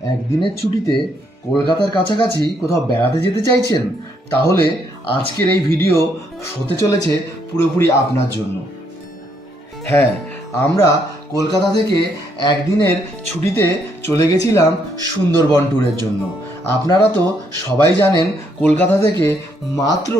একদিনের ছুটিতে কলকাতার কাছাকাছি কোথাও বেড়াতে যেতে চাইছেন? তাহলে আজকের এই ভিডিও হতে চলেছে পুরোপুরি আপনার জন্য। হ্যাঁ, আমরা কলকাতা থেকে একদিনের ছুটিতে চলে গেছিলাম সুন্দরবন ট্যুরের জন্য। আপনারা তো সবাই জানেন কলকাতা থেকে মাত্র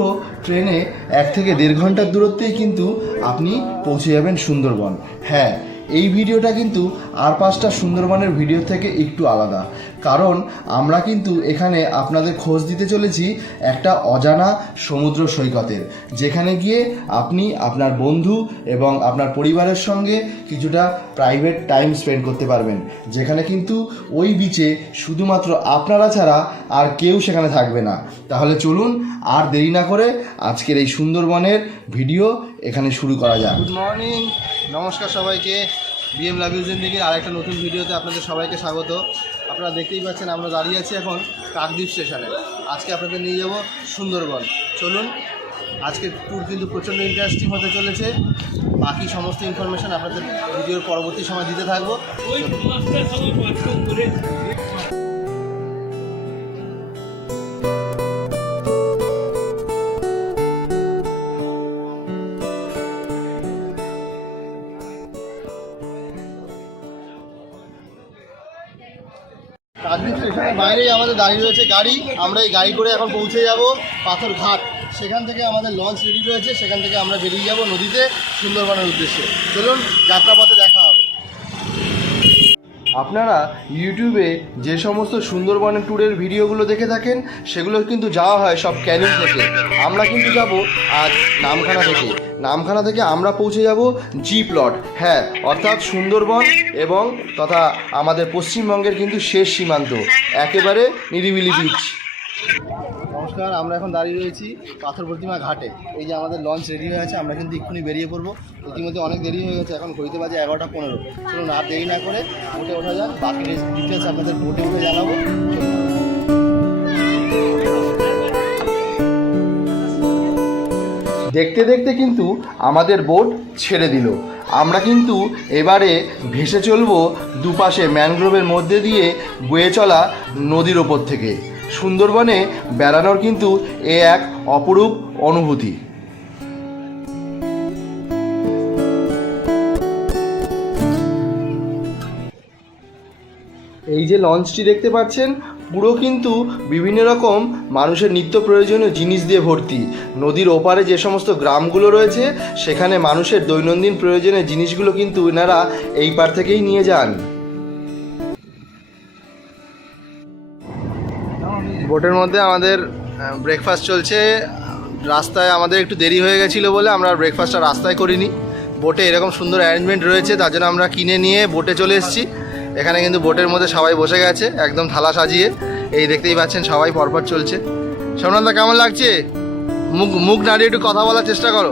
ট্রেনে 1 থেকে 1.5 ঘন্টার দূরত্বেই কিন্তু আপনি পৌঁছে যাবেন সুন্দরবন। হ্যাঁ, এই ভিডিওটা কিন্তু আর 5টা সুন্দরবনের ভিডিও থেকে একটু আলাদা, কারণ আমরা কিন্তু এখানে আপনাদের খোঁজ দিতে চলেছি একটা অজানা সমুদ্র সৈকতের, যেখানে গিয়ে আপনি আপনার বন্ধু এবং আপনার পরিবারের সঙ্গে কিছুটা প্রাইভেট টাইম স্পেন্ড করতে পারবেন, যেখানে কিন্তু ওই বিচে শুধুমাত্র আপনারা ছাড়া আর কেউ সেখানে থাকবে না। তাহলে চলুন আর দেরি না করে আজকের এই সুন্দরবনের ভিডিও এখানে শুরু করা যাক। গুড মর্নিং, নমস্কার সবাইকে। বিএম লাভ ইউ জিন্দেগির আরেকটা নতুন ভিডিওতে আপনাদের সবাইকে স্বাগত। আপনারা দেখতেই পাচ্ছেন আমরা দাঁড়িয়ে আছি এখন কাকদ্বীপ স্টেশনে। আজকে আপনাদের নিয়ে যাব সুন্দরবন। চলুন, আজকের ট্যুর কিন্তু প্রচণ্ড ইন্টারেস্টিং হতে চলেছে। বাকি সমস্ত ইনফরমেশান আপনাদের ভিডিওর পরবর্তী সময় দিতে থাকবো। কাকদ্বীপ স্টেশনের বাইরেই আমাদের দাঁড়িয়ে রয়েছে গাড়ি। আমরা এই গাড়ি করে এখন পৌঁছে যাব পাথর ঘাট। সেখান থেকে আমাদের লঞ্চ রেডি রয়েছে, সেখান থেকে আমরা বেরিয়ে যাব নদীতে সুন্দরবনের উদ্দেশ্যে। চলুন, যাত্রাপথে দেখা হবে। আপনারা ইউটিউবে যে সমস্ত সুন্দরবনের ট্যুরের ভিডিওগুলো দেখে থাকেন, সেগুলো কিন্তু যাওয়া হয় সব ক্যানিং থেকে। আমরা কিন্তু যাব আজ নামখানা থেকে। নামখানা থেকে আমরা পৌঁছে যাব জি প্লট, হ্যাঁ, অর্থাৎ সুন্দরবন এবং তথা আমাদের পশ্চিমবঙ্গের কিন্তু শেষ সীমান্ত, একেবারে নিরিবিলি বিচ। নমস্কার, আমরা এখন দাঁড়িয়ে রয়েছি পাথর প্রতিমা ঘাটে। এই যে আমাদের লঞ্চ রেডি হয়ে আছে, আমরা কিন্তু এক্ষুনি বেরিয়ে পড়বো। ইতিমধ্যে অনেক দেরি হয়ে গেছে, এখন ঘড়িতে বাজে 11:15। চলুন আর দেরি না করে বোটে ওঠা যাক। বাকি ডিটেলস আপনাদের বোটে উঠে জানাবো। দেখতে দেখতে কিন্তু আমাদের বোট ছেড়ে দিল। আমরা কিন্তু এবারে ভেসে চলবো দুপাশে ম্যানগ্রোভের মধ্যে দিয়ে বয়ে চলা নদীর ওপর থেকে। সুন্দরবনে বেড়ানোর কিন্তু এ এক অপরূপ অনুভূতি। এই যে লঞ্চটি দেখতে পাচ্ছেন, পুরো কিন্তু বিভিন্ন রকম মানুষের নিত্য প্রয়োজনীয় জিনিস দিয়ে ভর্তি। নদীর ওপারে যে সমস্ত গ্রামগুলো রয়েছে, সেখানে মানুষের দৈনন্দিন প্রয়োজনীয় জিনিসগুলো কিন্তু এনারা এই পার থেকেই নিয়ে যান। বোটের মধ্যে আমাদের ব্রেকফাস্ট চলছে। রাস্তায় আমাদের একটু দেরি হয়ে গেছিলো বলে আমরা ব্রেকফাস্টটা রাস্তায় করিনি। বোটে এরকম সুন্দর অ্যারেঞ্জমেন্ট রয়েছে, তার জন্য আমরা কিনে নিয়ে বোটে চলে এসেছি। এখানে কিন্তু বোটের মধ্যে সবাই বসে গেছে একদম থালা সাজিয়ে। এই দেখতেই পাচ্ছেন সবাই পরপর চলছে। সোমনাথদা, কেমন লাগছে? মুখ নাড়িয়ে একটু কথা বলার চেষ্টা করো।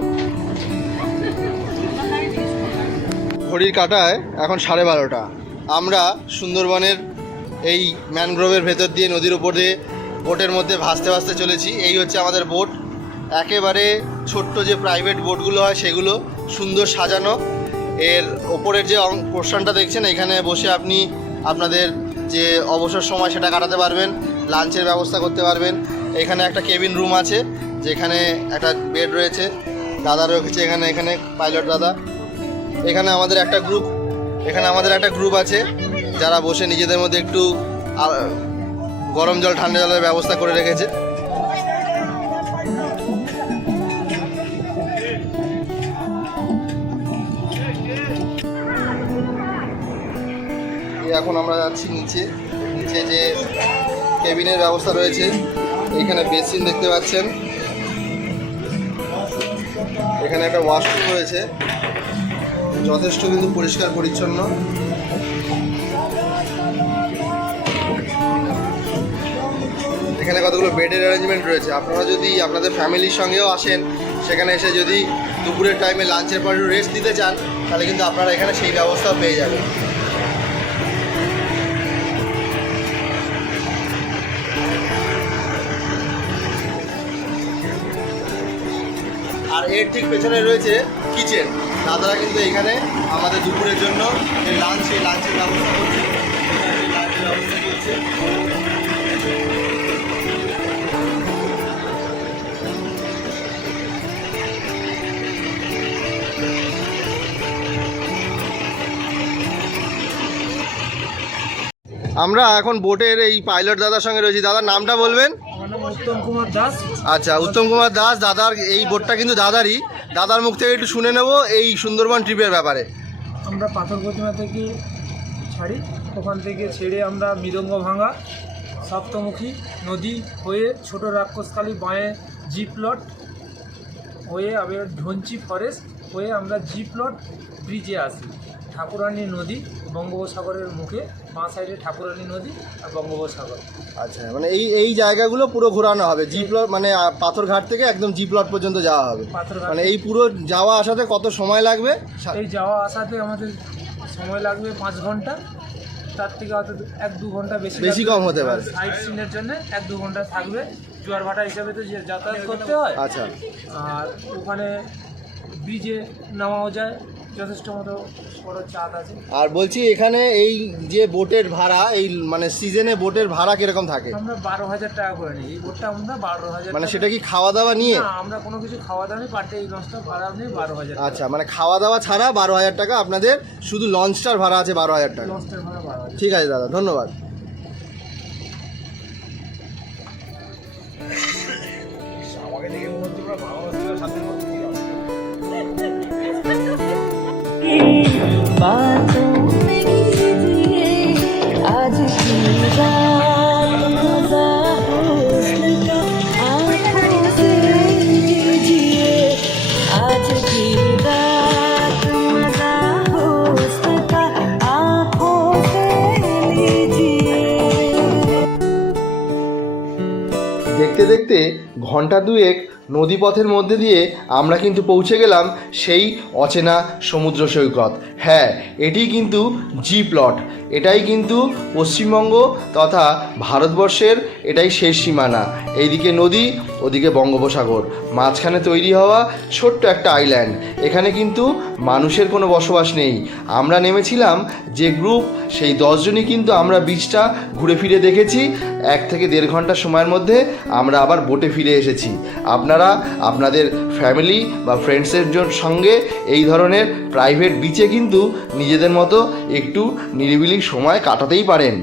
ঘড়ির কাঁটায় এখন 12:30। আমরা সুন্দরবনের এই ম্যানগ্রোভের ভেতর দিয়ে নদীর উপর দিয়ে বোটের মধ্যে ভাসতে ভাসতে চলেছি। এই হচ্ছে আমাদের বোট। একেবারে ছোট্ট যে প্রাইভেট বোটগুলো হয় সেগুলো, সুন্দর সাজানো। এর ওপরের যে পোর্শনটা দেখছেন, এখানে বসে আপনি আপনাদের যে অবসর সময় সেটা কাটাতে পারবেন, লাঞ্চের ব্যবস্থা করতে পারবেন। এখানে একটা কেবিন রুম আছে, যেখানে একটা বেড রয়েছে। দাদা রয়েছে এখানে পাইলট দাদা। এখানে আমাদের একটা গ্রুপ আছে, যারা বসে নিজেদের মধ্যে একটু গরম জল ঠান্ডা জলের ব্যবস্থা করে রেখেছে। এখন আমরা যাচ্ছি নিচে যে কেবিনের ব্যবস্থা রয়েছে। এখানে বেসিন দেখতে পাচ্ছেন, এখানে একটা ওয়াশরুম রয়েছে, যথেষ্ট কিন্তু পরিষ্কার পরিচ্ছন্ন। এখানে কতগুলো বেডের অ্যারেঞ্জমেন্ট রয়েছে। আপনারা যদি আপনাদের ফ্যামিলির সঙ্গেও আসেন, সেখানে এসে যদি দুপুরের টাইমে লাঞ্চের পর রেস্ট দিতে চান, তাহলে কিন্তু আপনারা এখানে সেই ব্যবস্থাও পেয়ে যাবেন। আর এর ঠিক পেছনে রয়েছে কিচেন। দাদারা কিন্তু এখানে আমাদের দুপুরের জন্য লাঞ্চের ব্যবস্থা করছে। আমরা এখন বোটের এই পাইলট দাদার সঙ্গে রয়েছি। দাদার নামটা বলবেন? আমার নাম উত্তম কুমার দাস। আচ্ছা, উত্তম কুমার দাস। দাদার এই বোটটা কিন্তু দাদারই। দাদার মুখ থেকে একটু শুনে নেব এই সুন্দরবন ট্রিপের ব্যাপারে। আমরা পাথর প্রতিমা থেকে ছাড়ি, ওখান থেকে ছেড়ে আমরা মৃদঙ্গ ভাঙা, সপ্তমুখী নদী হয়ে ছোট রাক্ষসখালী বাঁয়ে জি প্লট হয়ে আবার ঢঞ্চি ফরেস্ট হয়ে আমরা জি প্লট ব্রিজে আসি। ঠাকুরানী নদী বঙ্গোপসাগরের মুখে, বাঁ সাইডে ঠাকুরানী নদী আর বঙ্গোপসাগর। আচ্ছা, মানে এই জায়গাগুলো পুরো ঘোরানো হবে জি প্লট, মানে পাথরঘাট থেকে একদম জি প্লট পর্যন্ত যাওয়া হবে। পাথরঘাট মানে এই পুরো যাওয়া আসাতে কত সময় লাগবে? এই যাওয়া আসাতে আমাদের সময় লাগবে 5 ঘন্টা, তার থেকে হয়তো 1-2 ঘন্টা বেশি কম হতে পারে। সাইট সিনের জন্য 1-2 ঘন্টা থাকবে। জোয়ার ভাটা হিসাবে তো যাতায়াত করতে হয়। আচ্ছা, আর ওখানে ব্রিজে নামাও যায়, যথেষ্ট মতো বড় চাঁদ আছে। আর বলছি এখানে এই যে বোটের ভাড়া, এই মানে সিজনে বোটের ভাড়া কিরকম থাকে? আমরা 12,000 টাকা করে নিই এই বোটটা, আমরা 12,000। মানে সেটা কি খাওয়া দাওয়া নিয়ে? না, আমরা কোনো কিছু খাওয়া দাওয়া নেই, পার ডে এই লঞ্চটা ভাড়া নেই 12,000। আচ্ছা, মানে খাওয়া দাওয়া ছাড়া 12,000 টাকা আপনাদের, শুধু লঞ্চটার ভাড়া আছে 12,000 টাকা। লঞ্চটার ভাড়া 12,000। ঠিক আছে দাদা, ধন্যবাদ। बातों में कीजिए आज की रात मजा हुस्न का, आँखों से लीजिए आज की रात मजा हुस्न का, आँखों से लीजिए। দেখতে দেখতে ঘন্টা দুয়েক নদীপথের মধ্যে দিয়ে আমরা কিন্তু পৌঁছে গেলাম সেই অচেনা সমুদ্র সৈকত। হ্যাঁ, এটি কিন্তু জি প্লট। এটাই কিন্তু পশ্চিমবঙ্গ তথা ভারতবর্ষের এটাই শেষ সীমানা। এইদিকে নদী, ওদিকে বঙ্গোপসাগর, মাঝখানে তৈরি হওয়া ছোট্ট একটা আইল্যান্ড। এখানে কিন্তু মানুষের কোনো বসবাস নেই। আমরা নেমেছিলাম যে গ্রুপ, সেই 10 জনই কিন্তু আমরা বিচটা ঘুরে ফিরে দেখেছি। 1 থেকে 1.5 ঘন্টা সময়ের মধ্যে আমরা আবার বোটে ফিরে এসেছি। আপনারা আপনাদের ফ্যামিলি বা ফ্রেন্ডসের সঙ্গে এই ধরনের প্রাইভেট বিচে কিন্তু নিজেদের মতো একটু নিরিবিলি সময় কাটাতেই পারেন।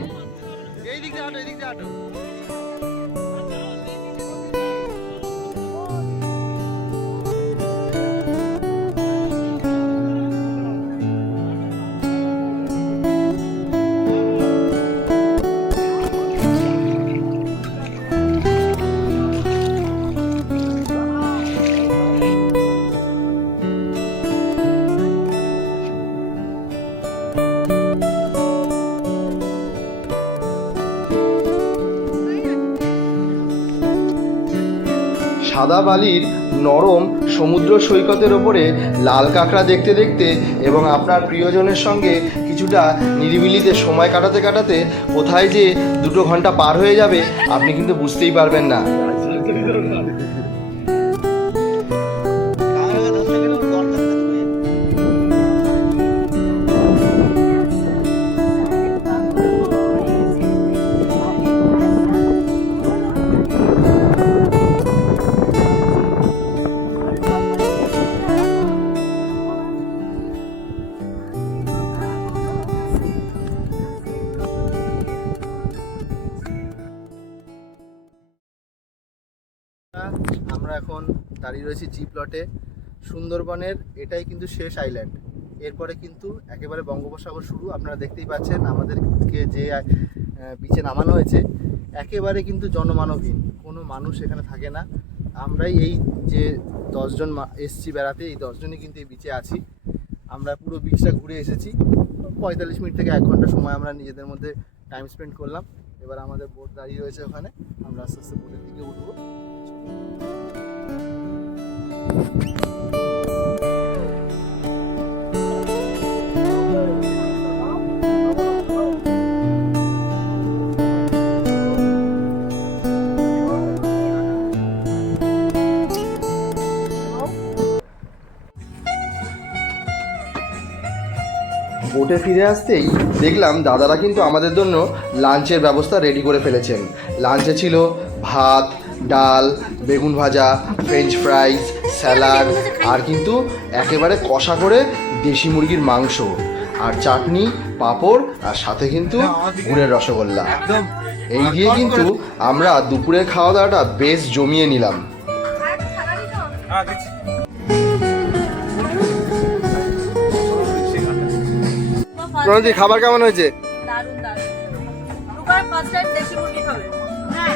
সাদা বালির নরম সমুদ্র সৈকতের ওপরে লাল কাঁকড়া দেখতে দেখতে এবং আপনার প্রিয়জনের সঙ্গে কিছুটা নিরিবিলিতে সময় কাটাতে কাটাতে কোথায় যে 2 ঘন্টা পার হয়ে যাবে আপনি কিন্তু বুঝতেই পারবেন না। আমরা এখন দাঁড়িয়ে রয়েছি জি প্লটে। সুন্দরবনের এটাই কিন্তু শেষ আইল্যান্ড। এরপরে কিন্তু একেবারে বঙ্গোপসাগর শুরু। আপনারা দেখতেই পাচ্ছেন আমাদেরকে যে বিচে নামানো হয়েছে একেবারে কিন্তু জনমানবহীন, কোনো মানুষ এখানে থাকে না। আমরাই এই যে 10 জন এসছি বেড়াতে, এই 10 জনই কিন্তু এই বিচে আছি। আমরা পুরো বিচটা ঘুরে এসেছি। 45 মিনিট থেকে 1 ঘন্টা সময় আমরা নিজেদের মধ্যে টাইম স্পেন্ড করলাম। এবার আমাদের বোট দাঁড়িয়ে রয়েছে ওখানে, আমরা আস্তে আস্তে বোটের দিকে উঠবো। বোটে ফিরে আসতেই দেখলাম দাদারা কিন্তু আমাদের জন্য লাঞ্চের ব্যবস্থা রেডি করে ফেলেছেন। লাঞ্চে ছিল ভাত, ডাল, বেগুন ভাজা, ফ্রেঞ্চ ফ্রাইজ, স্যালাড আর কিন্তু একেবারে কষা করে দেশি মুরগির মাংস। আর চাটনি, পাঁপড়, আর সাথে কিন্তু গুড়ের রসগোল্লা। এই দিয়ে কিন্তু আমরা দুপুরের খাওয়া দাওয়াটা বেশ জমিয়ে নিলাম। প্রণতি, খাবার কেমন হয়েছে? দারুণ দারুণ। রুবার ফার্স্ট টাইম দেশি মুরগি খাবে। হ্যাঁ।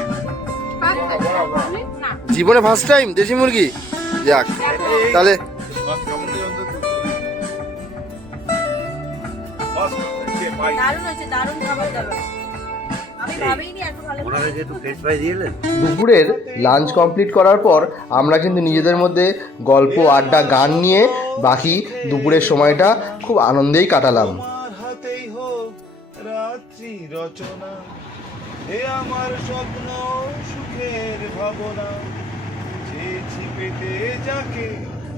না। জীবনে ফার্স্ট টাইম দেশি মুরগি? যাক, তাহলে দারুণ হয়েছে, দারুণ খাবার দাবার। আমি ভাবিনি এত ভালো। দুপুরের লাঞ্চ কমপ্লিট করার পর আমরা কিন্তু নিজেদের মধ্যে গল্প, আড্ডা, গান নিয়ে বাকি দুপুরের সময়টা খুব আনন্দেই কাটালাম। হাতেই হোক রাত্রি রচনা, এ আমার স্বপ্ন সুখের ভাবনা, চেয়েছি পেতে যাকে,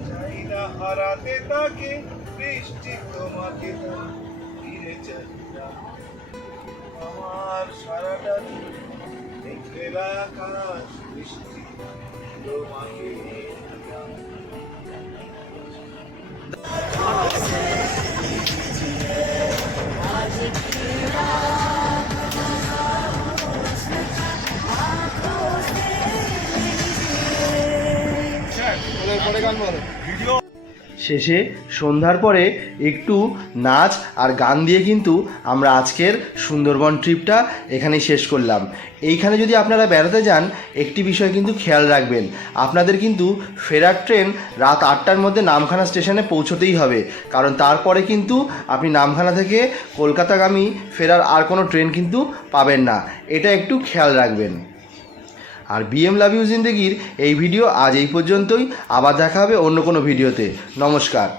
চাই না হারাতে তাকে, বৃষ্টি তোমাকে ফিরে চাই না। আমার সারাটা দিন এই খেলা আকাশ বৃষ্টি তোমাকে শেষে সন্ধ্যার পরে একটু নাচ আর গান দিয়ে কিন্তু আমরা আজকের সুন্দরবন ট্রিপটা এখানেই শেষ করলাম। এইখানে যদি আপনারা বেড়াতে যান, একটি বিষয় কিন্তু খেয়াল রাখবেন, আপনাদের কিন্তু ফেরার ট্রেন রাত 8টার মধ্যে নামখানা স্টেশনে পৌঁছতেই হবে, কারণ তারপরে কিন্তু আপনি নামখানা থেকে কলকাতাগামী ফেরার আর কোনো ট্রেন কিন্তু পাবেন না, এটা একটু খেয়াল রাখবেন। আর বিএম লাভ ইউ জিন্দেগির এই ভিডিও আজ এই পর্যন্তই। আবার দেখা হবে অন্য কোনো ভিডিওতে। নমস্কার।